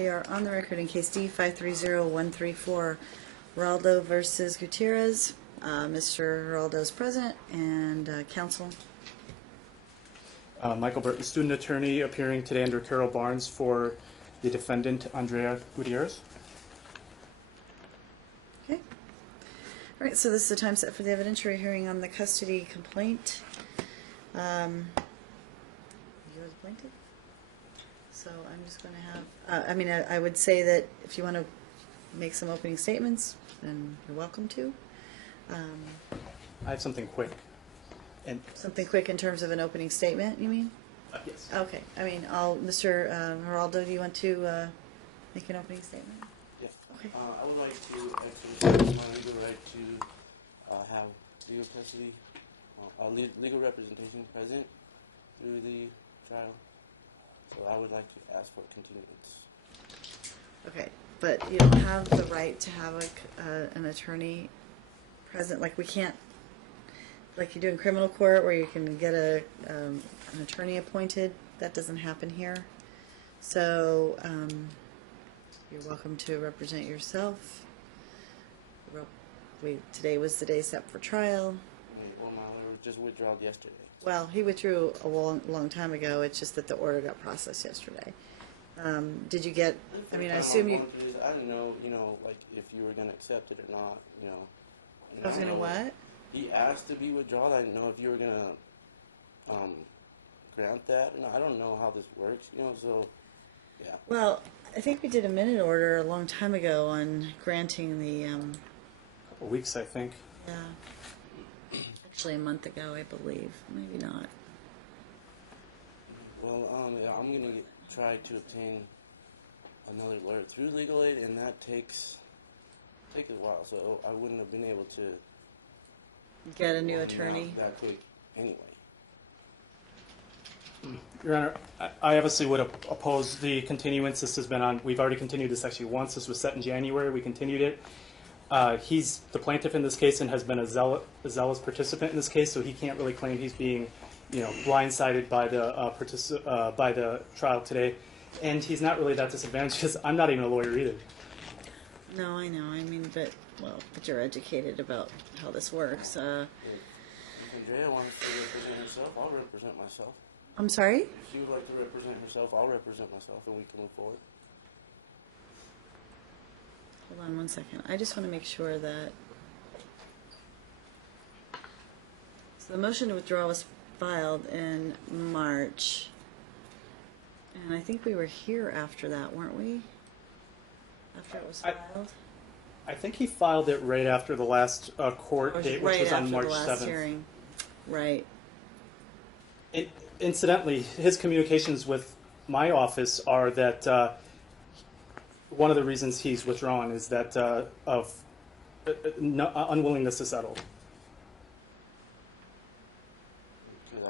We are on the record in case D-530134, Geraldo versus Gultierrez. Mr. Geraldo is present, and counsel. Michael Burton, student attorney, appearing today under Carol Barnes for the defendant, Andrea Gutierrez. Okay. All right, so this is the time set for the evidentiary hearing on the custody complaint. You are the plaintiff? So I'm just going to have, I would say that if you want to make some opening statements, then you're welcome to. I have something quick. And Something quick in terms of an opening statement, you mean? yes. Okay. Mr. Geraldo, do you want to make an opening statement? Yes. Okay. I would like to exercise my legal right to have legal custody, legal representation present through the trial. So I would like to ask for continuance. Okay, but you don't have the right to have an attorney present. Like we can't, like you do in criminal court, where you can get an attorney appointed. That doesn't happen here. So you're welcome to represent yourself. Today was the day set for trial. Well, no, it was just withdrawal yesterday. Well, he withdrew a long time ago. It's just that the order got processed yesterday. Did you get? I assume you. I didn't know, like if you were going to accept it or not. I was going to what? He asked to be withdrawn. I didn't know if you were going to grant that. I don't know how this works. So yeah. Well, I think we did a minute order a long time ago on granting the. A couple weeks, I think. Yeah. Actually, a month ago, I believe. Maybe not. Well, I'm going to try to obtain another lawyer through legal aid, and that takes a while. So I wouldn't have been able to Get a new attorney. that quick anyway. Your Honor, I obviously would oppose the continuance. This has been on. We've already continued this actually once. This was set in January. We continued it. He's the plaintiff in this case and has been a zealous participant in this case, so he can't really claim he's being, blindsided by the trial today. And he's not really that disadvantaged because I'm not even a lawyer either. No, I know. But you're educated about how this works. If Andrea wants to represent herself, I'll represent myself. I'm sorry? If she would like to represent herself, I'll represent myself, and we can move forward. Hold on one second. I just want to make sure that. So the motion to withdraw was filed in March. And I think we were here after that, weren't we? After it was filed? I think he filed it right after the last court date, which was on March 7th. Right after the last hearing. Right. Incidentally, his communications with my office are that one of the reasons he's withdrawn is that of unwillingness to settle. Because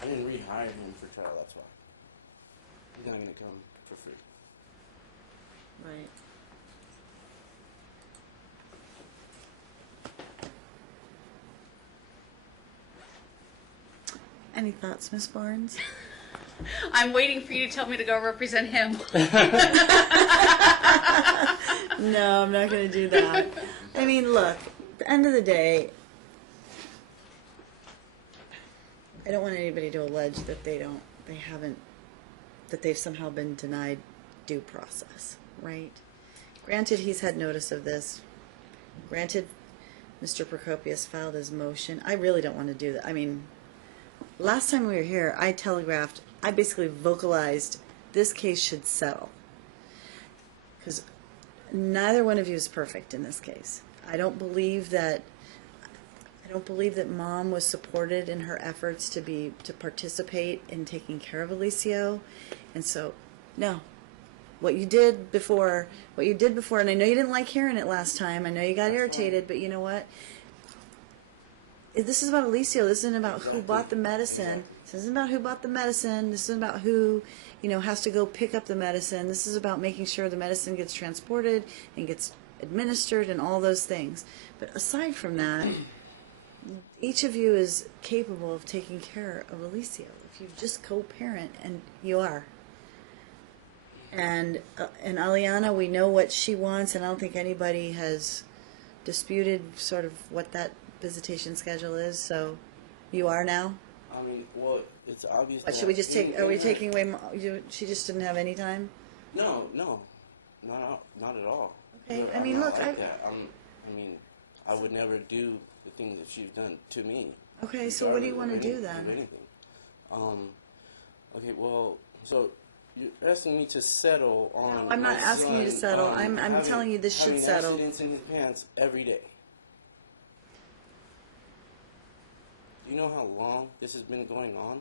I didn't rehire him for trial. That's why. He's not going to come for free. Right. Any thoughts, Ms. Barnes? I'm waiting for you to tell me to go represent him. No, I'm not going to do that. Look, at the end of the day, I don't want anybody to allege that that they've somehow been denied due process, right? Granted, he's had notice of this. Granted, Mr. Procopius filed his motion. I really don't want to do that. Last time we were here, I basically vocalized this case should settle. Because neither one of you is perfect in this case. I don't believe that Mom was supported in her efforts to participate in taking care of Alicio. And so, no. What you did before, and I know you didn't like hearing it last time. I know you got irritated, but you know what? This is about Alicio. This isn't about who bought the medicine. This isn't about who bought the medicine. This isn't about who, has to go pick up the medicine. This is about making sure the medicine gets transported and gets administered and all those things. But aside from that, each of you is capable of taking care of Alicio. If you just co-parent, and you are. And Aliana, we know what she wants, and I don't think anybody has disputed sort of what that visitation schedule is. So, you are now. I mean, well, it's obvious. What, that should we just take? in Are we that- taking away? She just didn't have any time. No, not at all. Okay, But I I'm mean, not look, like that. I mean, I would never do the things that she's done to me. Okay, so what do you regardless want to of do any- of then? anything. Okay, well, so you're asking me to settle on. I'm not my asking you to son, settle. I'm having- telling you this should having settle. accidents in his pants every day. Do you know how long this has been going on?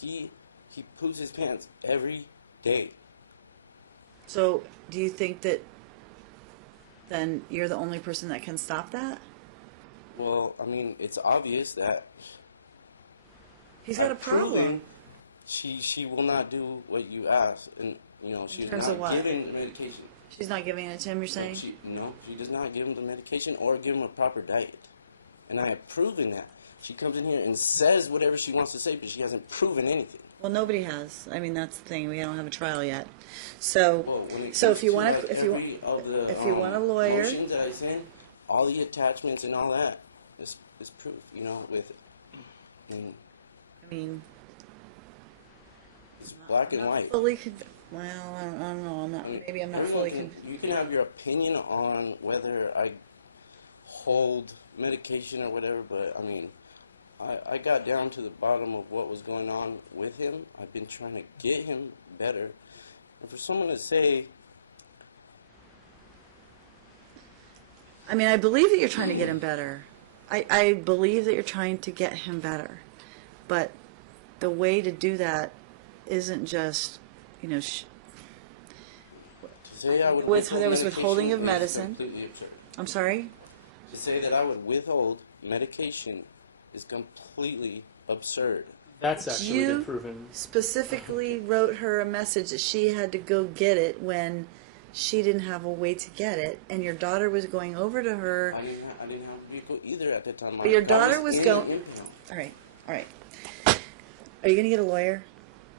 He poops his pants every day. So, do you think that then you're the only person that can stop that? Well, I mean, it's obvious that He's got a I've proven problem. She will not do what you ask, and she's terms not of what? giving medication. She's not giving it to him, you're saying? She does not give him the medication or give him a proper diet, and I have proven that. She comes in here and says whatever she wants to say, but she hasn't proven anything. Well, nobody has. I mean, that's the thing. We don't have a trial yet. So, Well, when it so comes if you to want that, to, if you every of the, if you want a lawyer- motions that I send, all the attachments and all that is proof. With and I mean, it's black and white. fully well, I don't know. I'm not. I mean, Maybe I'm not everyone fully. You can have your opinion on whether I hold medication or whatever, but I mean, I got down to the bottom of what was going on with him. I've been trying to get him better, and for someone to say, I mean, I believe that you're trying to get him better. I believe that you're trying to get him better, but the way to do that isn't just, to say I would There was withhold withholding of medication is medicine. completely absurd. I'm sorry. To say that I would withhold medication is completely absurd. That's actually You- been proven. Specifically wrote her a message that she had to go get it when she didn't have a way to get it, and your daughter was going over to her. I didn't have a vehicle either at that time. But your I daughter was in going. an impound. All right, all right. Are you going to get a lawyer?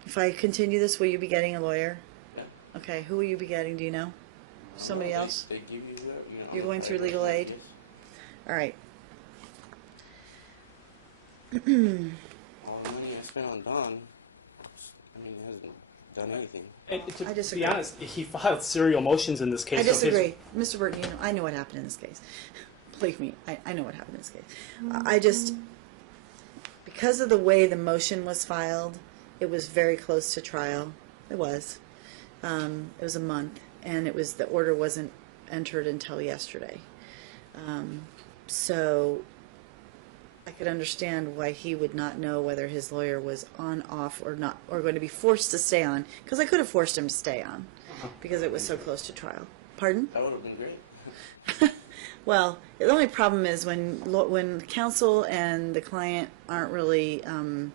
If I continue this, will you be getting a lawyer? Yeah. Okay, who will you be getting? Do you know? Somebody Well, else? They give you, You're going through legal aid? All right. All the money I spent on Don, it hasn't done anything. And I to disagree. be honest, he filed serial motions in this case. I so his- disagree. Mr. Burton, I know what happened in this case. Believe me, I know what happened in this case. I just, because of the way the motion was filed, it was very close to trial. It was. It was a month, and the order wasn't entered until yesterday. So I could understand why he would not know whether his lawyer was on, off, or not, or going to be forced to stay on, because I could have forced him to stay on, because it was so close to trial. Pardon? That would have been great. Well, the only problem is when counsel and the client aren't really on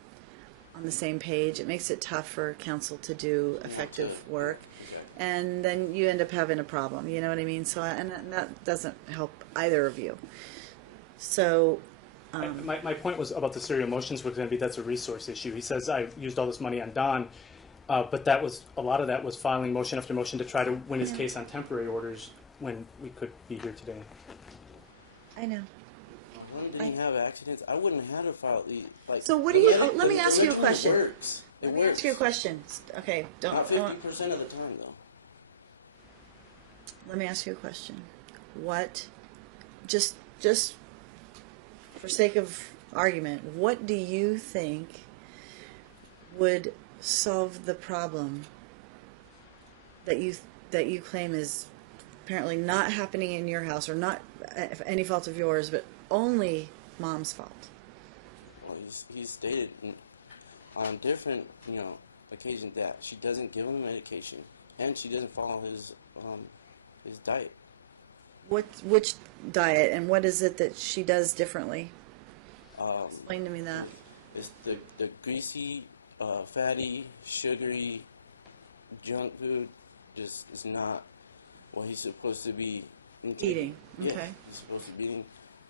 the same page, it makes it tough for counsel to do effective work, and then you end up having a problem. You know what I mean? So, and that doesn't help either of you. So, My point was about the serial motions was going to be that's a resource issue. He says I used all this money on Don, but a lot of that was filing motion after motion to try to win his case on temporary orders when we could be here today. I know. When did he have accidents? I wouldn't have had to file the So what do the you? medic- Oh, let me the ask you a medical question. Works. It Let me works. ask you a question. Okay, Not don't. 50% of the time though. Let me ask you a question. What, just for sake of argument, what do you think would solve the problem that you claim is apparently not happening in your house, or not any fault of yours, but only mom's fault? Well, he's stated on different occasions that she doesn't give him medication and she doesn't follow his diet. Which diet, and what is it that she does differently? Explain to me that. It's the greasy, fatty, sugary junk food just is not what he's supposed to be Eating, Yeah, okay. he's supposed to be eating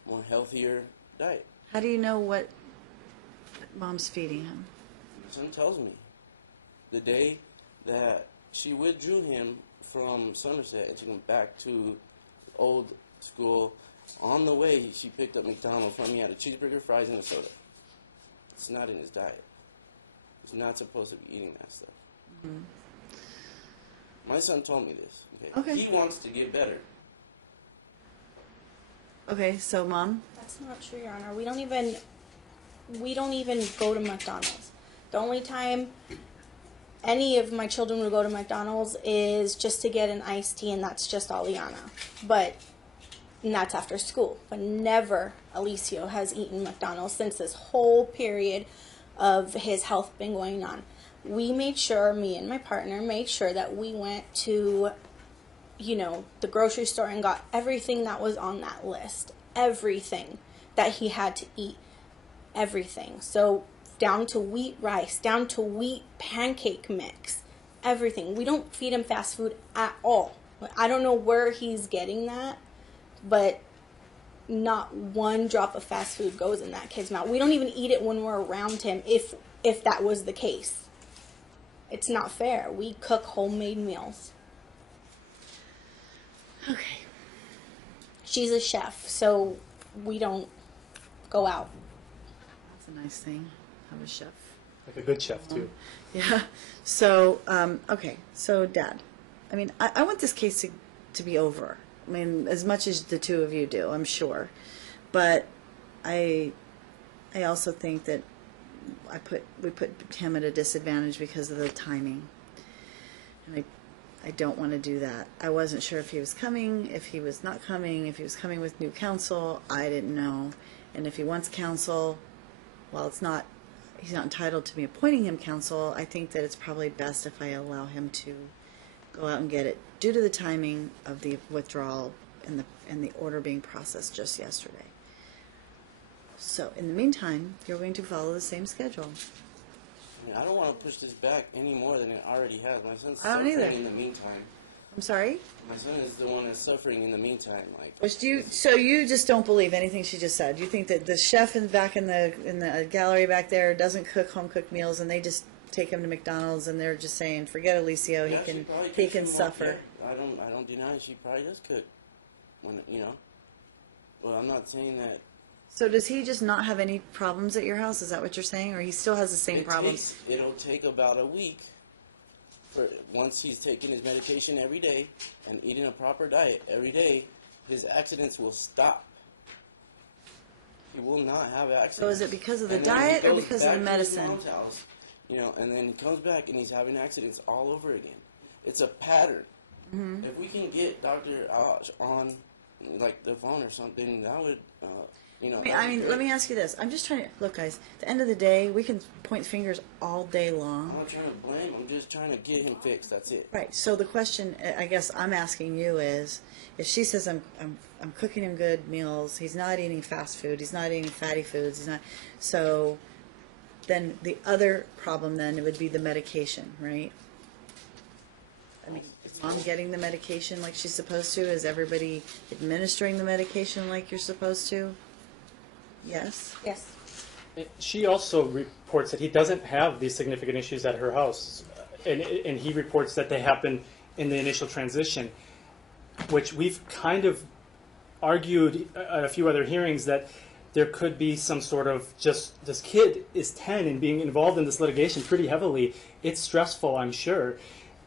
a more healthier diet. How do you know what mom's feeding him? My son tells me the day that she withdrew him from Somerset and took him back to old school. On the way, she picked up McDonald's from me, had a cheeseburger, fries, and a soda. It's not in his diet. He's not supposed to be eating that stuff. Mm-hmm. My son told me this. Okay. He wants to get better. Okay, so Mom? That's not true, Your Honor. We don't even go to McDonald's. The only time any of my children will go to McDonald's is just to get an iced tea, and that's just Aliana. And that's after school. But never Alicio has eaten McDonald's since this whole period of his health been going on. We made sure, me and my partner made sure that we went to, the grocery store and got everything that was on that list. Everything that he had to eat. Everything. So down to wheat rice, down to wheat pancake mix. Everything. We don't feed him fast food at all. I don't know where he's getting that, but not one drop of fast food goes in that kid's mouth. We don't even eat it when we're around him if that was the case. It's not fair. We cook homemade meals. Okay. She's a chef, so we don't go out. That's a nice thing. Have a chef. Like a good chef, too. Yeah. So, okay. So, Dad, I mean, I want this case to be over. I mean, as much as the two of you do, I'm sure. But I also think that we put him at a disadvantage because of the timing. And I don't want to do that. I wasn't sure if he was coming, if he was not coming, if he was coming with new counsel. I didn't know. And if he wants counsel, while he's not entitled to me appointing him counsel, I think that it's probably best if I allow him to go out and get it due to the timing of the withdrawal and the order being processed just yesterday. So in the meantime, you're going to follow the same schedule. I don't want to push this back any more than it already has. My son's I don't suffering either. in the meantime. I'm sorry? My son is the one that's suffering in the meantime. So you just don't believe anything she just said? You think that the chef back in the gallery back there doesn't cook home cooked meals, and they just take him to McDonald's, and they're just saying, forget Alicio, Yeah, he can suffer. I don't deny she probably does cook. Well, I'm not saying that. So does he just not have any problems at your house? Is that what you're saying, or he still has the same problems? It'll take about a week. Once he's taking his medication every day and eating a proper diet every day, his accidents will stop. He will not have accidents. So is it because of the And then diet he or goes because of back the to his medicine? mom's house, and then he comes back and he's having accidents all over again. It's a pattern. Mm-hmm. If we can get Dr. Ash on the phone or something, that would I mean, let me ask you this. I'm just trying to look, guys. At the end of the day, we can point fingers all day long. I'm not trying to blame. I'm just trying to get him fixed. That's it. Right. So the question, I guess, I'm asking you is, if she says I'm cooking him good meals, he's not eating fast food, he's not eating fatty foods, he's not. So then the other problem then would be the medication, right? I mean, is Mom getting the medication like she's supposed to? Is everybody administering the medication like you're supposed to? Yes. Yes. She also reports that he doesn't have these significant issues at her house, and he reports that they happen in the initial transition, which we've kind of argued at a few other hearings that there could be some sort of just, this kid is 10 and being involved in this litigation pretty heavily. It's stressful, I'm sure,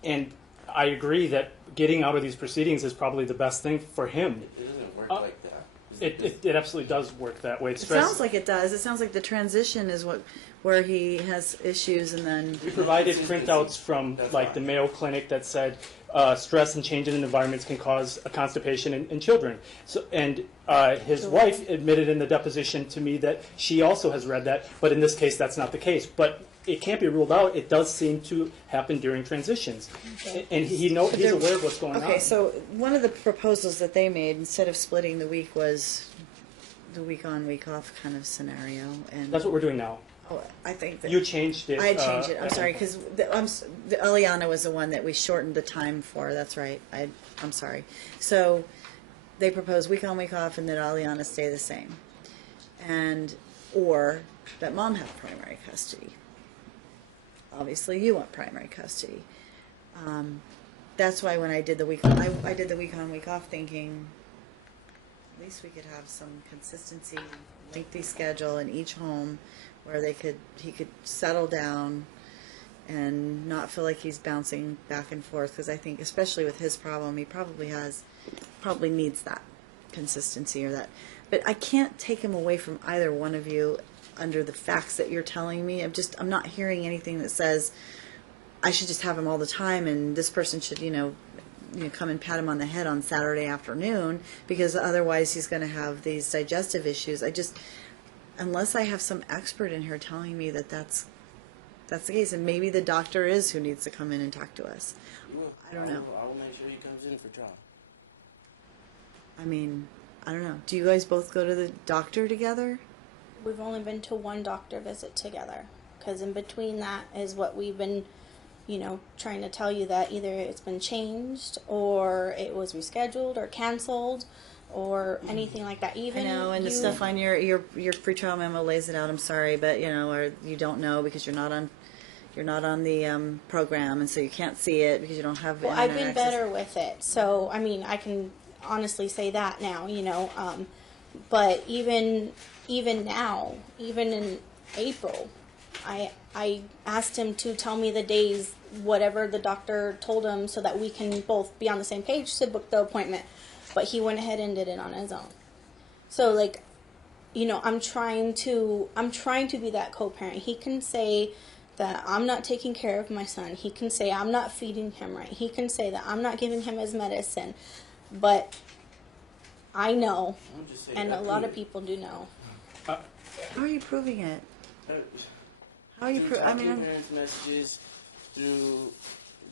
and I agree that getting out of these proceedings is probably the best thing for him. It doesn't work like that. It absolutely does work that way. It sounds like it does. It sounds like the transition is where he has issues, and then we provided printouts from the Mayo Clinic that said stress and changes in environments can cause a constipation in children. So, and his wife admitted in the deposition to me that she also has read that, but in this case that's not the case. But it can't be ruled out. It does seem to happen during transitions, and he's aware of what's going on. Okay, so one of the proposals that they made, instead of splitting the week, was the week on, week off kind of scenario, and That's what we're doing now. Oh, I think that You changed it. I changed it. I'm sorry, because Eliana was the one that we shortened the time for. That's right. I'm sorry. So they proposed week on, week off, and that Eliana stay the same, or that Mom have primary custody. Obviously, you want primary custody. That's why when I did the week, I did the week on, week off, thinking at least we could have some consistency, lengthy schedule in each home where he could settle down and not feel like he's bouncing back and forth. Because I think, especially with his problem, he probably needs that consistency or that. But I can't take him away from either one of you under the facts that you're telling me. I'm not hearing anything that says I should just have him all the time, and this person should, come and pat him on the head on Saturday afternoon, because otherwise he's going to have these digestive issues. Unless I have some expert in here telling me that that's the case, and maybe the doctor is who needs to come in and talk to us. I don't know. I will make sure he comes in for trial. I mean, I don't know. Do you guys both go to the doctor together? We've only been to one doctor visit together, because in between that is what we've been, trying to tell you, that either it's been changed or it was rescheduled or canceled or anything like that. Even I know, and the stuff on your pretrial memo lays it out. I'm sorry, but or you don't know because you're not on the program, and so you can't see it because you don't have. Well, I've been internet access. better with it, so I mean, I can honestly say that now. But even now, even in April, I asked him to tell me the days, whatever the doctor told him, so that we can both be on the same page to book the appointment. But he went ahead and did it on his own. So I'm trying to be that co-parent. He can say that I'm not taking care of my son. He can say I'm not feeding him right. He can say that I'm not giving him his medicine. But I know, and a lot of people do know. How are you proving it? How are you proving? I mean, parents' messages through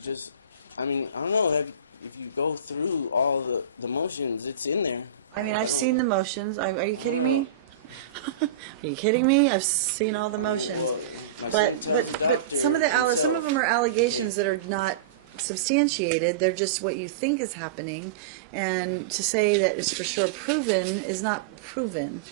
just. I don't know. If you go through all the motions, it's in there. I mean, I've seen the motions. Are you kidding me? Are you kidding me? I've seen all the motions. But some of them are allegations that are not substantiated. They're just what you think is happening, and to say that it's for sure proven is not proven.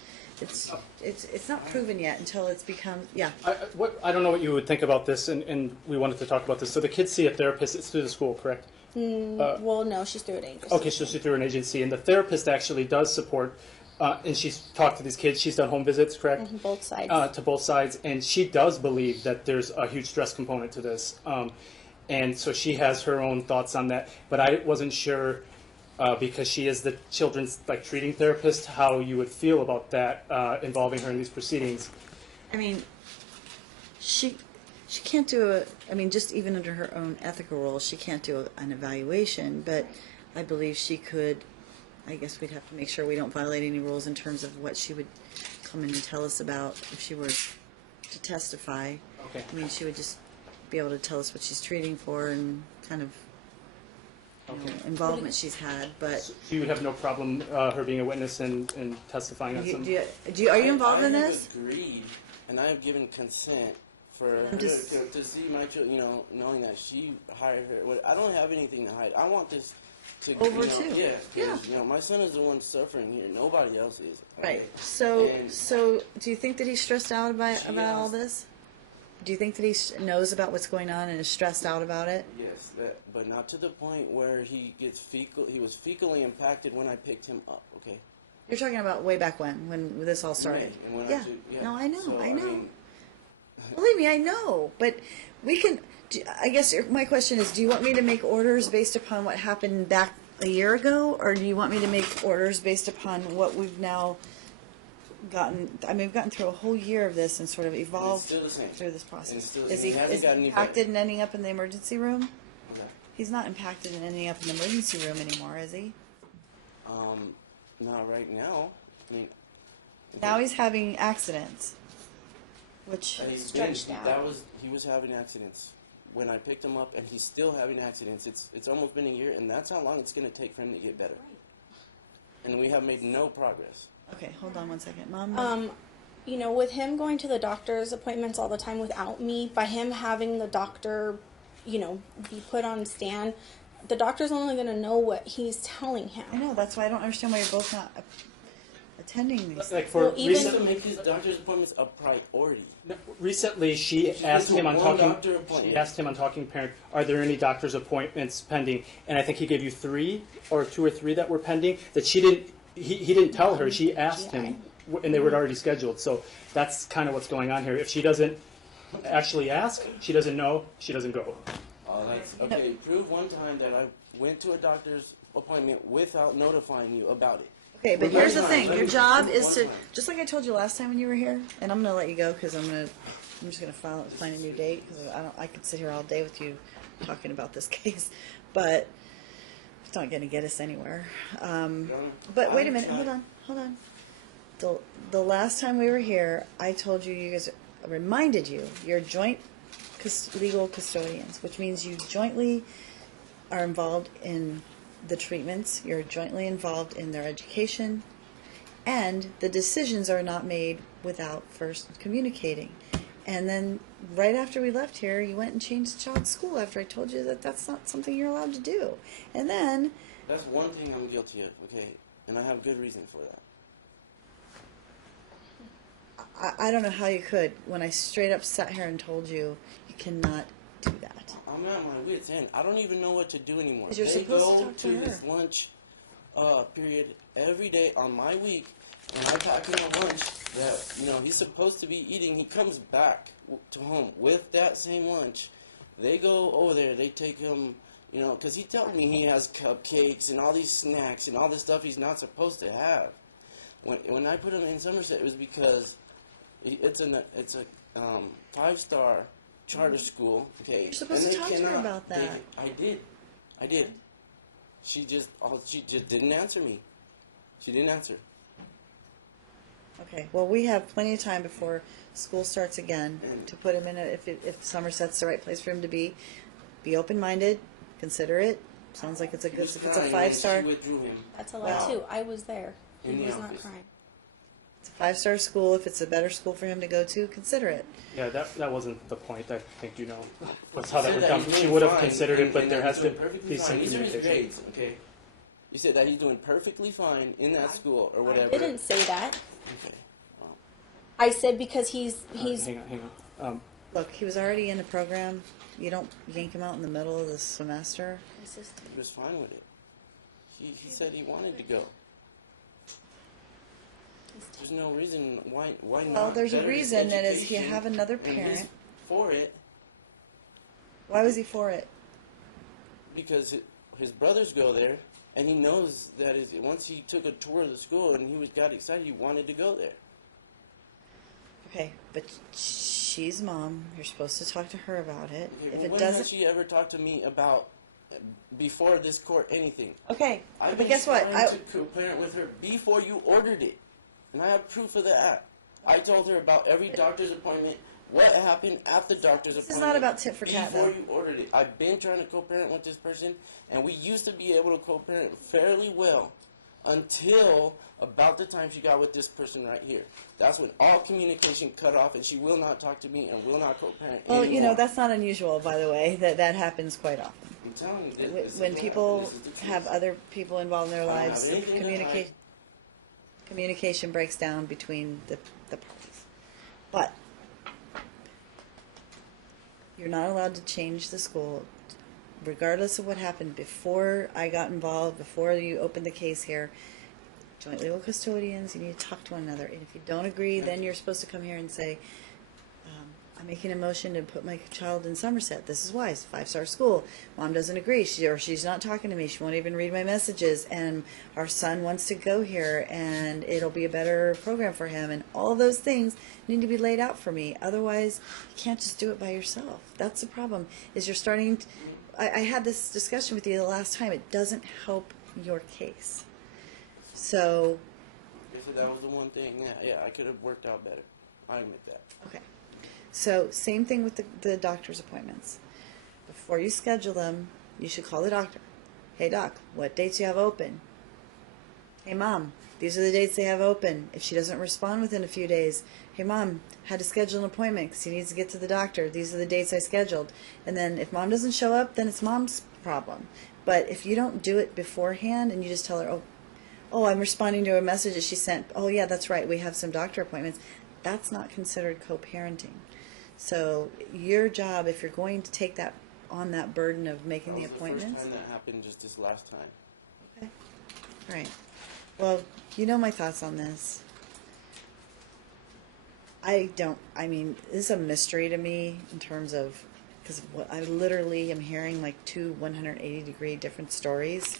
It's not proven yet until it's become I don't know what you would think about this, and we wanted to talk about this. So the kids see a therapist. It's through the school, correct? Well, no, she's through an agency. Okay, so she's through an agency, and the therapist actually does support, and she's talked to these kids. She's done home visits, correct? Mm-hmm, both sides. To both sides, and she does believe that there's a huge stress component to this, and so she has her own thoughts on that. But I wasn't sure, because she is the children's treating therapist, how you would feel about that involving her in these proceedings. I mean, she can't do just even under her own ethical rules, she can't do an evaluation, but I believe she could. I guess we'd have to make sure we don't violate any rules in terms of what she would come in and tell us about if she were to testify. Okay. I mean, she would just be able to tell us what she's treating for and kind of involvement she's had. But So you would have no problem her being a witness and testifying on some. Are you involved in this? I have agreed, and I have given consent for her I'm just- to see my children, knowing that she hired her. I don't have anything to hide. I want this to Over too. Yeah. 'Cause, Yeah. my son is the one suffering here. Nobody else is. Right. okay? So And- do you think that he's stressed out about all this? Do you think that he knows about what's going on and is stressed out about it? Yes, but not to the point where he gets fecal. He was fecally impacted when I picked him up. Okay. You're talking about way back when this all started. May, and when Yeah. yeah. No, I know. So, I know. mean, Believe me, I know. But we can. I guess my question is: do you want me to make orders based upon what happened back a year ago, or do you want me to make orders based upon what we've now gotten? I mean, we've gotten through a whole year of this and sort of evolved still the same. through this It's process. still the Is same. he It hasn't gotten any impacted in ending up in the emergency room? okay. He's not impacted in ending up in the emergency room anymore, is he? Not right now. I mean, Now he's having accidents, which Stretched out. He was having accidents when I picked him up, and he's still having accidents. It's almost been a year, and that's how long it's going to take for him to get better. And we have made no progress. okay. Hold on one second, Mom. With him going to the doctor's appointments all the time without me, by him having the doctor, be put on stand, the doctor's only going to know what he's telling him. I know, that's why I don't understand why you're both not attending these. Like for Well, even- He should make his doctor's appointments a priority. recently, she asked him on one talking. doctor appointment. She asked him on Talking Parent, "Are there any doctor's appointments pending?" And I think he gave you 3 or 2 or 3 that were pending. That she didn't. He didn't tell her. She asked him, and they were already scheduled. So that's kind of what's going on here. If she doesn't actually ask, she doesn't know. She doesn't go. Okay, prove one time that I went to a doctor's appointment without notifying you about it. Okay, but One here's the time. thing. Let Your me job prove is one to, time. just like I told you last time when you were here, and I'm gonna let you go because I'm just gonna find a new date because I could sit here all day with you talking about this case, but it's not gonna get us anywhere. But wait a minute, hold on. The last time we were here, I told you guys reminded you you're joint legal custodians, which means you jointly are involved in the treatments, you're jointly involved in their education, and the decisions are not made without first communicating. And then right after we left here, you went and changed the child's school after I told you that that's not something you're allowed to do. And then... That's one thing I'm guilty of, okay? And I have good reason for that. I don't know how you could when I straight up sat here and told you you cannot do that. I'm at my wit's end. I don't even know what to do anymore. 'Cause you're They supposed to go talk to to her. this lunch period every day on my week, and I pack him a lunch that he's supposed to be eating. He comes back to home with that same lunch. They go over there. They take him, because he tells me he has cupcakes and all these snacks and all this stuff he's not supposed to have. When I put him in Somerset, it was because it's a 5-star charter school. Okay, You're supposed and to they talk to her cannot- about that. I did. She just didn't answer me. She didn't answer. Okay, well, we have plenty of time before school starts again to put him in if Somerset's the right place for him to be. Be open-minded, consider it. Sounds like it's a He good, was if it's a crying, and 5-star, She withdrew him. That's a lie too. I was there. He In the was not office. crying. it's a 5-star school. If it's a better school for him to go to, consider it. Yeah, that wasn't the point. I think was how that Said would that come. he's She doing would have fine, considered it, but and there that has he's to doing perfectly be fine. some These are his communication. grades, okay? You said that he's doing perfectly fine in that school or I whatever. didn't say that. Okay. Well, I said because he's Hang on. Look, he was already in the program. You don't yank him out in the middle of the semester. he was fine with it. He said he wanted to go. There's no reason why not. Well, there's a better his reason that is he education, have another and he's parent. for it Why was he for it? because his brothers go there, and he knows that once he took a tour of the school and got excited, he wanted to go there. Okay, but she's mom. You're supposed to talk to her about it. Okay, If well, it when doesn't, has she ever talked to me about before this court anything? okay. I've But been guess what? trying to co-parent with her before you ordered it, and I have proof of that. I told her about every doctor's appointment, what happened at the doctor's This is appointment. not about tit for tat, before though. you ordered it. I've been trying to co-parent with this person, and we used to be able to co-parent fairly well until about the time she got with this person right here. That's when all communication cut off, and she will not talk to me and will not co-parent Well, anymore. that's not unusual, by the way. That happens quite often. I'm telling you, this is When what people happened. This is the have truth. other people involved in their I don't lives, have anything to hide. communication breaks down between the parties. But you're not allowed to change the school, regardless of what happened before I got involved, before you opened the case here. Joint legal custodians, you need to talk to one another. And if you don't agree, then you're supposed to come here and say, I'm making a motion to put my child in Somerset. This is why. It's a 5-star school. Mom doesn't agree. She's not talking to me. She won't even read my messages. And our son wants to go here, and it'll be a better program for him. And all those things need to be laid out for me. Otherwise, you can't just do it by yourself. That's the problem. Is you're starting. I had this discussion with you the last time. It doesn't help your case. So, I guess that was the one thing. Yeah, I could have worked out better. I admit that. okay. So, same thing with the doctor's appointments. Before you schedule them, you should call the doctor. Hey, doc, what dates do you have open? Hey, mom, these are the dates they have open. If she doesn't respond within a few days, hey, mom, had to schedule an appointment because he needs to get to the doctor. These are the dates I scheduled. And then if mom doesn't show up, then it's mom's problem. But if you don't do it beforehand and you just tell her, oh, oh, I'm responding to a message that she sent. Oh, yeah, that's right. We have some doctor appointments. That's not considered co-parenting. So your job, if you're going to take that on that burden of making That the was appointments. the first time that happened, just this last time. Okay. All right. Well, you know my thoughts on this. I mean, this is a mystery to me in terms of, because what I literally am hearing like two 180-degree different stories.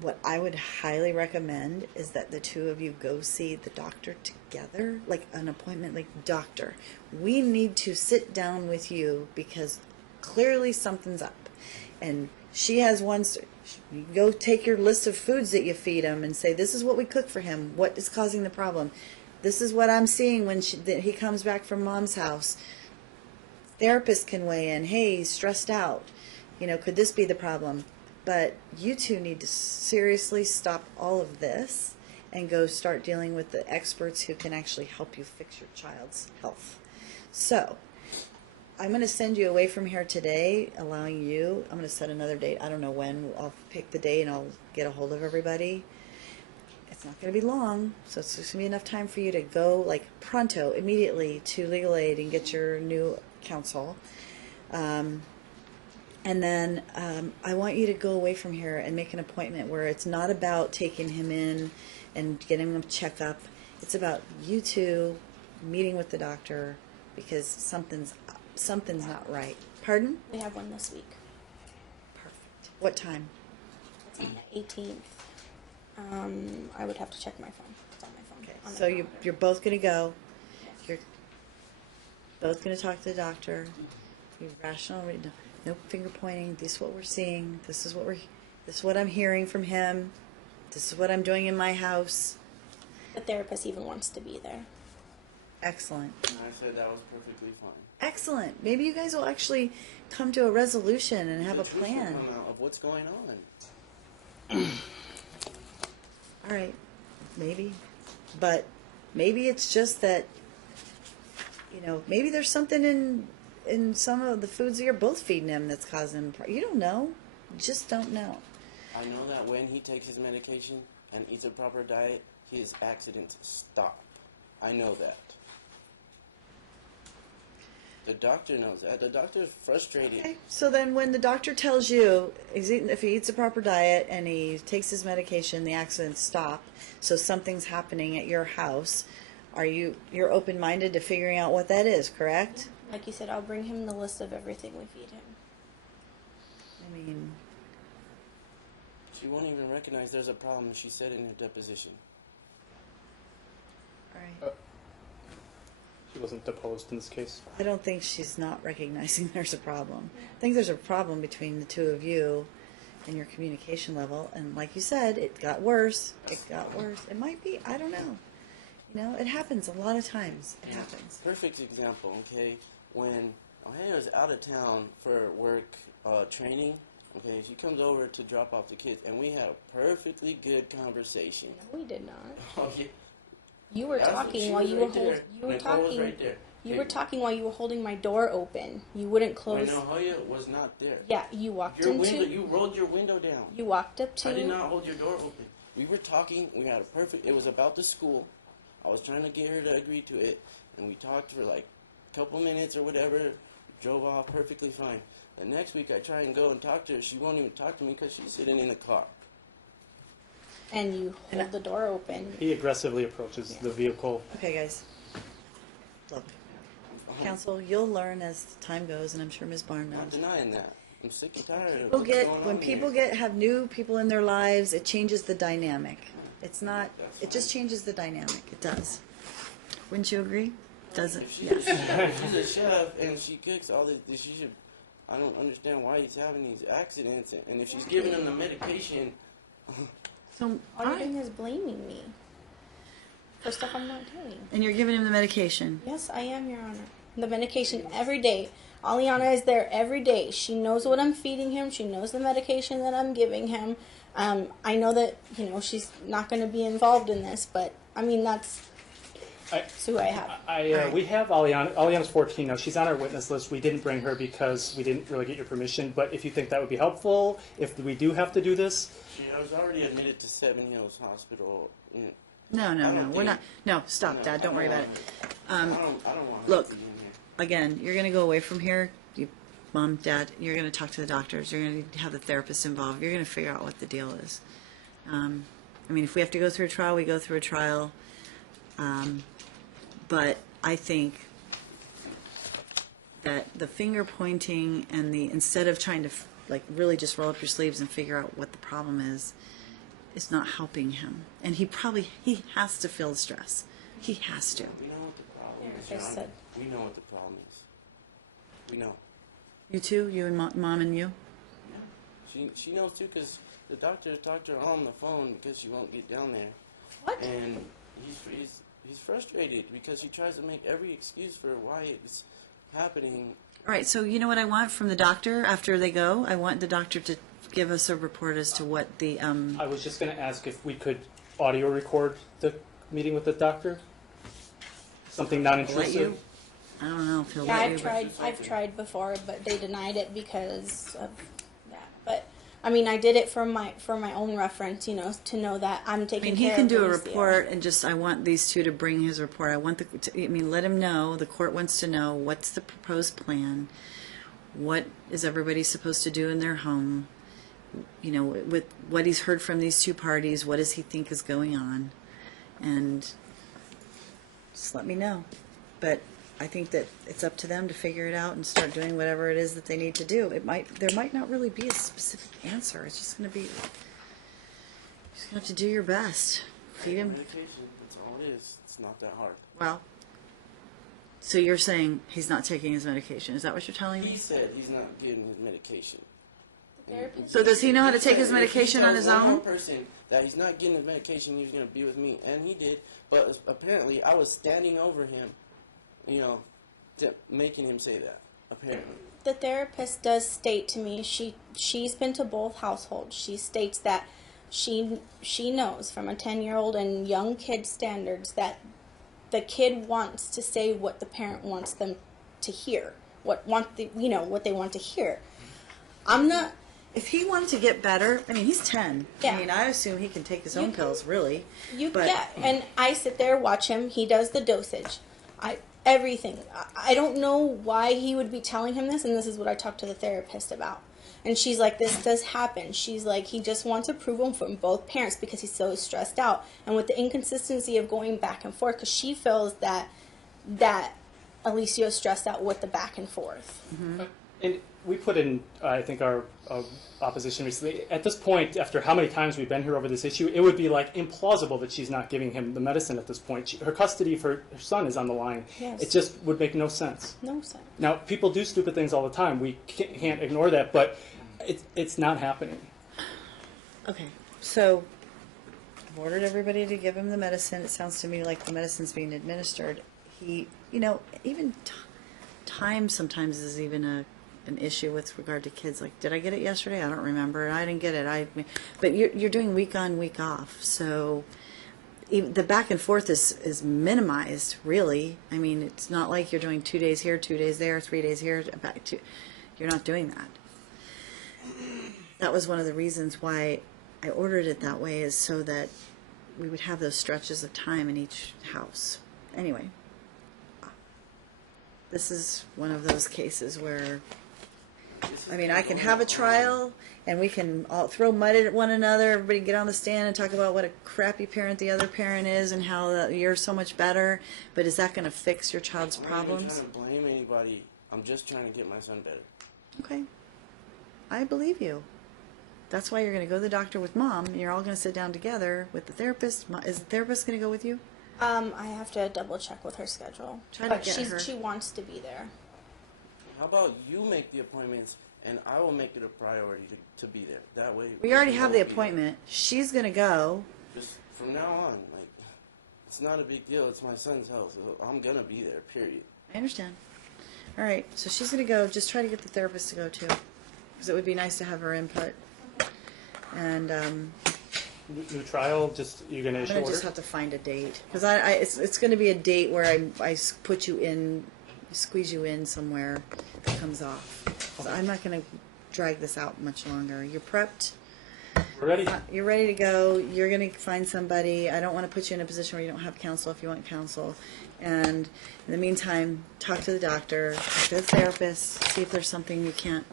What I would highly recommend is that the two of you go see the doctor together, like an appointment, like, doctor, we need to sit down with you because clearly something's up. And she has one, you go take your list of foods that you feed him and say, this is what we cook for him. What is causing the problem? This is what I'm seeing when he comes back from mom's house. Therapist can weigh in. Hey, he's stressed out. You know, could this be the problem? But you two need to seriously stop all of this and go start dealing with the experts who can actually help you fix your child's health. So, I'm going to send you away from here today, allowing you, I'm going to set another date. I don't know when. I'll pick the date and I'll get a hold of everybody. It's not going to be long, so it's just going to be enough time for you to go, like, pronto, immediately to legal aid and get your new counsel. And then I want you to go away from here and make an appointment where it's not about taking him in and getting him a checkup. It's about you two meeting with the doctor because something's not right. Pardon? We have one this week. Perfect. What time? It's on the 18th. I would have to check my phone. It's on my phone. Okay. On my So you're both going to go. Yes. You're both going to talk to the doctor. Be rational. No finger pointing. This is what we're seeing. This is what I'm hearing from him. This is what I'm doing in my house. The therapist even wants to be there. Excellent. And I said that was perfectly fine. Excellent. Maybe you guys will actually come to a resolution and have a The truth will plan. come out of what's going on. All right. Maybe. But maybe it's just that, you know, maybe there's something in some of the foods that you're both feeding him that's causing you don't know. You just don't know. I know that when he takes his medication and eats a proper diet, his accidents stop. I know that. The doctor knows that. The doctor is frustrated. Okay. So then when the doctor tells you if he eats a proper diet and he takes his medication, the accidents stop, so something's happening at your house, you're open-minded to figuring out what that is, correct? Like you said, I'll bring him the list of everything we feed him. I mean, She won't even recognize there's a problem, she said in her deposition. all right. She wasn't deposed in this case. I don't think she's not recognizing there's a problem. I think there's a problem between the two of you and your communication level. And like you said, it got worse. It got worse. It might be. I don't know. You know, it happens a lot of times. It happens. Perfect example, okay? When O'Hara was out of town for work training, okay, she comes over to drop off the kids, and we had a perfectly good conversation. No, we did not. Oh, yeah. You were That's what talking she while was you were right there. you were Nicole was talking. right there. You Hey, were talking while you were holding my door open. You wouldn't close. When Hoya was not there. Yeah, you walked Your into. window, you rolled your window down. You walked up to. I did not hold your door open. We were talking. We had a perfect. It was about the school. I was trying to get her to agree to it, and we talked for like a couple minutes or whatever. Drove off perfectly fine. The next week, I try and go and talk to her. She won't even talk to me because she's sitting in the car. And you hold the door open. He aggressively approaches the vehicle. Okay, guys. Look, counsel, you'll learn as time goes, and I'm sure Ms. Barn I'm not knows. denying that. I'm sick and tired of People what's get going when on people here. have new people in their lives, it changes the dynamic. It's not. It just changes the dynamic. It does. Wouldn't you agree? Does it? If she's, Yes. she's a chef and she cooks all this. She should. I don't understand why he's having these accidents. And if she's giving him the medication, So, All you're doing is blaming me for stuff I'm not doing. and you're giving him the medication. Yes, I am, Your Honor. The medication every day. Aliana is there every day. She knows what I'm feeding him. She knows the medication that I'm giving him. I know that, she's not going to be involved in this, but, I mean, that's... That's who I have. We have Aliana. Aliana's 14 now. She's on our witness list. We didn't bring her because we didn't really get your permission. But if you think that would be helpful, if we do have to do this, I was already admitted to Seven Hills Hospital. No, we're not. No, stop, No, Dad. Don't worry about it. I don't want her Look. to be in here. Again, you're going to go away from here. Mom, Dad, you're going to talk to the doctors. You're going to have the therapist involved. You're going to figure out what the deal is. I mean, if we have to go through a trial, we go through a trial. But I think that the finger pointing and instead of trying to really just roll up your sleeves and figure out what the problem is not helping him. And he has to feel the stress. He has to. We know what the problem is, Therapist John. said- We know what the problem is. We know. You too? You and Mom and you? She knows too because the doctor talked to her on the phone because she won't get down there. What? And he's frustrated because he tries to make every excuse for why it's happening. All right, so you know what I want from the doctor after they go? I want the doctor to give us a report as to what the I was just going to ask if we could audio record the meeting with the doctor. Something let non-intrusive. you. I don't know if he'll Yeah, let you. I've tried before, but they denied it because of that. But I mean, I did it for my own reference, to know that I'm I taking mean, he care can of do a Lucia. report, and I want these two to bring his report. I want let him know. The court wants to know what's the proposed plan. What is everybody supposed to do in their home? With what he's heard from these two parties, what does he think is going on? And just let me know. But I think that it's up to them to figure it out and start doing whatever it is that they need to do. There might not really be a specific answer. It's just going to be, you're just going to have to do your best. Feed him. Medication, that's all it is. It's not that hard. Well, so you're saying he's not taking his medication. Is that what you're telling He me? said he's not getting his medication. The therapist. So does he know how to take He his said medication if he on his tells one own? more person that he's not getting his medication, he was going to be with me, and he did. But apparently, I was standing over him, making him say that. Apparently. The therapist does state to me she's been to both households. She states that she knows from a 10-year-old and young kid standards that the kid wants to say what the parent wants them to hear, what they want to hear. I'm not. If he wanted to get better, I mean, he's 10. Yeah. I mean, I assume he can take his own pills, really. But And I sit there, watch him. He does the dosage. Everything. I don't know why he would be telling him this, and this is what I talked to the therapist about. And she's like, this does happen. She's like, he just wants approval from both parents because he's so stressed out. And with the inconsistency of going back and forth, because she feels that Alicia is stressed out with the back and forth. Mm-hmm. And we put in, I think, our opposition recently. At this point, after how many times we've been here over this issue, it would be implausible that she's not giving him the medicine at this point. Her custody of her son is on the line. Yes. It just would make no sense. No sense. Now, people do stupid things all the time. We can't ignore that, but it's not happening. okay, so I've ordered everybody to give him the medicine. It sounds to me like the medicine's being administered. He, even time sometimes is even an issue with regard to kids. Like, did I get it yesterday? I don't remember. I didn't get it. But you're doing week on, week off. So even the back and forth is minimized, really. I mean, it's not like you're doing 2 days here, 2 days there, 3 days here. You're not doing that. That was one of the reasons why I ordered it that way, is so that we would have those stretches of time in each house. Anyway, this is one of those cases where, I mean, I can have a trial and we can all throw mud at one another, everybody get on the stand and talk about what a crappy parent the other parent is and how you're so much better, but is that going to fix your child's I'm not even problems? trying to blame anybody. I'm just trying to get my son better. Okay. I believe you. That's why you're going to go to the doctor with Mom. You're all going to sit down together with the therapist. Is the therapist going to go with you? I have to double check with her schedule. Try to But get her. she wants to be there. How about you make the appointments and I will make it a priority to be there. That way. We already have the won't be there. appointment. She's going to go. Just from now on, it's not a big deal. It's my son's health. I'm gonna be there. Period. I understand. All right, so she's going to go. Just try to get the therapist to go too, because it would be nice to have her input. And new trial? Just, you're going to I'm issue gonna order? just have to find a date, because it's gonna be a date where put you in, squeeze you in somewhere that comes off. So I'm not gonna drag this out much longer. You're prepped. We're ready. You're ready to go. You're going to find somebody. I don't want to put you in a position where you don't have counsel if you want counsel. And in the meantime, talk to the doctor, talk to the therapist, see if there's something you can't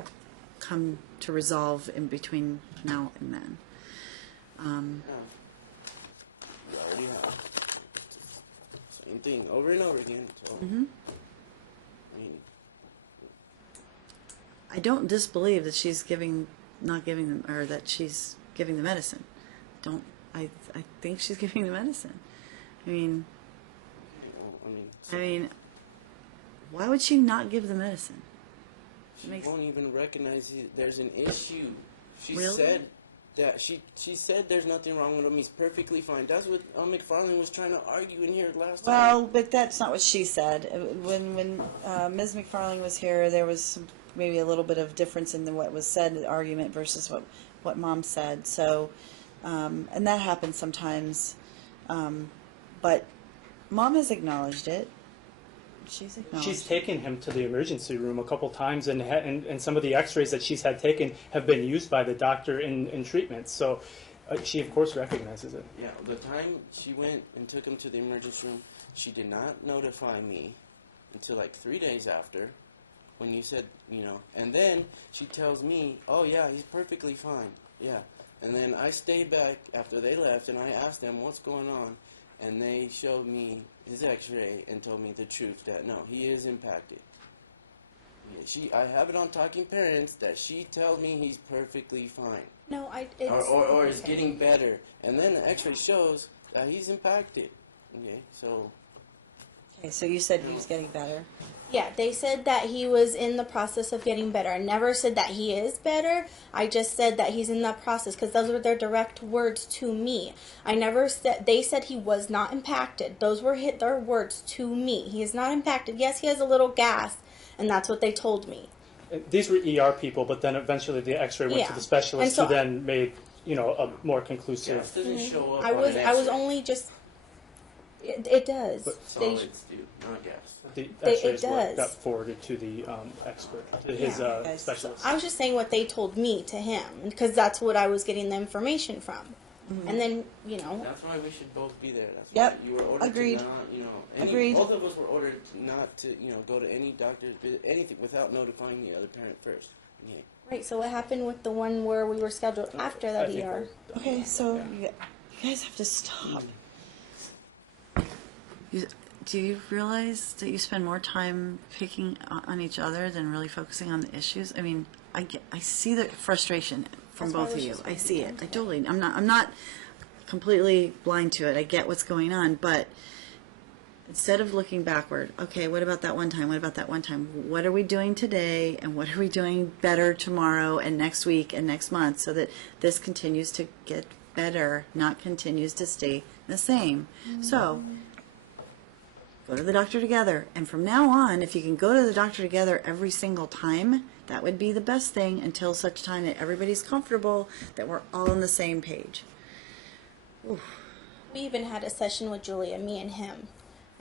come to resolve in between now and then. You already have. Same thing over and over again. So, I mean, I don't disbelieve that she's not giving them, or that she's giving the medicine. I think she's giving the medicine. I mean, why would she not give the medicine? she won't even recognize there's an issue. She Really? said that she said there's nothing wrong with him. He's perfectly fine. That's what McFarland was trying to argue in here last time. Well, but that's not what she said. When Ms. McFarling was here, there was maybe a little bit of difference in what was said in the argument versus what Mom said. So, and that happens sometimes. But Mom has acknowledged it. She's acknowledged She's it. taken him to the emergency room a couple times, and some of the x-rays that she's had taken have been used by the doctor in treatment. So she, of course, recognizes it. Yeah, the time she went and took him to the emergency room, she did not notify me until like 3 days after, when you said, and then she tells me, oh yeah, he's perfectly fine, yeah. And then I stayed back after they left, and I asked them what's going on, and they showed me his x-ray and told me the truth, that no, he is impacted. Yeah, I have it on Talking Parents that she tells me he's perfectly fine. No, Or is getting better. And then the x-ray shows that he's impacted. Okay, so... Okay, so you said he was getting better. Yeah, they said that he was in the process of getting better. I never said that he is better. I just said that he's in that process, because those were their direct words to me. I never said, they said he was not impacted. Those were their words to me. He is not impacted. Yes, he has a little gas, and that's what they told me. These were ER people, but then eventually the x-ray went to the specialist, And so who then made, a more conclusive... Gas doesn't show up I on was an I was x-ray. only just... It does. Solids do, not gas. The It x-rays does. got forwarded to the expert, to his Okay, specialist. I was just saying what they told me to him, because that's what I was getting the information from. And then, That's why we should both be there. That's Yep. why you were ordered Agreed. to not, Agreed. both of us were ordered not to, go to any doctor's visit, anything without notifying the other parent first. Yeah. right, so what happened with the one where we were scheduled after that I think ER? Okay, so you guys have to stop. Do you realize that you spend more time picking on each other than really focusing on the issues? I mean, I see the frustration from That's why both of we you. should I spend see time it. I together. totally. I'm not completely blind to it. I get what's going on, but instead of looking backward, okay, what about that one time? What about that one time? What are we doing today, and what are we doing better tomorrow and next week and next month, so that this continues to get better, not continues to stay the same. So go to the doctor together, and from now on, if you can go to the doctor together every single time, that would be the best thing, until such time that everybody's comfortable, that we're all on the same page. Oof. We even had a session with Julia, me and him,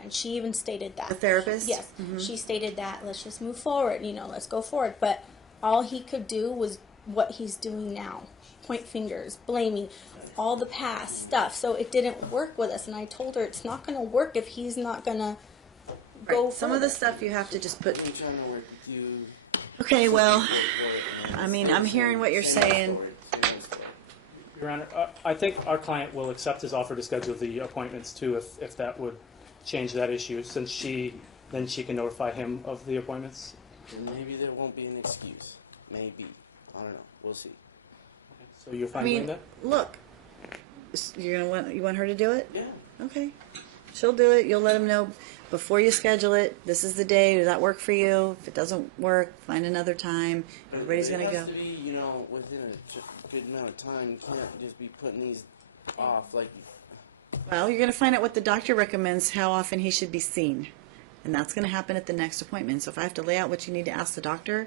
and she even stated that. The therapist? Yes, she stated that, let's just move forward, let's go forward. But all he could do was what he's doing now. Point fingers, blaming, all the past stuff. So it didn't work with us, and I told her it's not going to work if he's not going to go Right. Some of the further. stuff you have to just put... I'm trying to work with you. Okay, well, I mean, I'm hearing what you're saying. Your Honor, I think our client will accept his offer to schedule the appointments too, if that would change that issue, since then she can notify him of the appointments. And maybe there won't be an excuse. Maybe. I don't know. We'll see. So you're I fine doing mean, that? look, you want her to do it? Yeah. Okay. She'll do it. You'll let him know before you schedule it. This is the day. Does that work for you? If it doesn't work, find another time. Everybody's going to go. It has to be, within a good amount of time. You can't just be putting these off. Like, Well, you're going to find out what the doctor recommends, how often he should be seen. And that's going to happen at the next appointment. So if I have to lay out what you need to ask the doctor,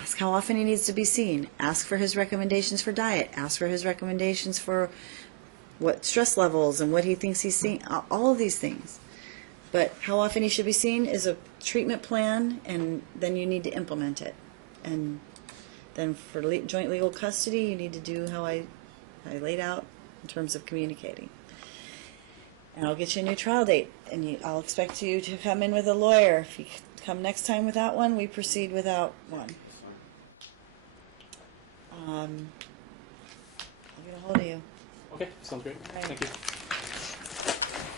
Ask how often he needs to be seen. Ask for his recommendations for diet. Ask for his recommendations for what stress levels and what he thinks he's seeing. All of these things. But how often he should be seen is a treatment plan, and then you need to implement it. And then for joint legal custody, you need to do how I laid out in terms of communicating. And I'll get you a new trial date, and I'll expect you to come in with a lawyer. If you come next time without one, we proceed without one. I'll get a hold of you. Okay, sounds great. All right. Thank you.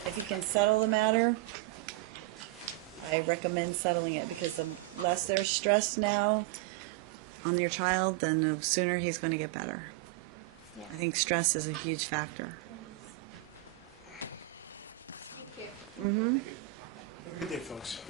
If you can settle the matter, I recommend settling it, because the less they're stressed now on your child, then the sooner he's going to get better. Yeah. I think stress is a huge factor. Thank you. Good day, folks.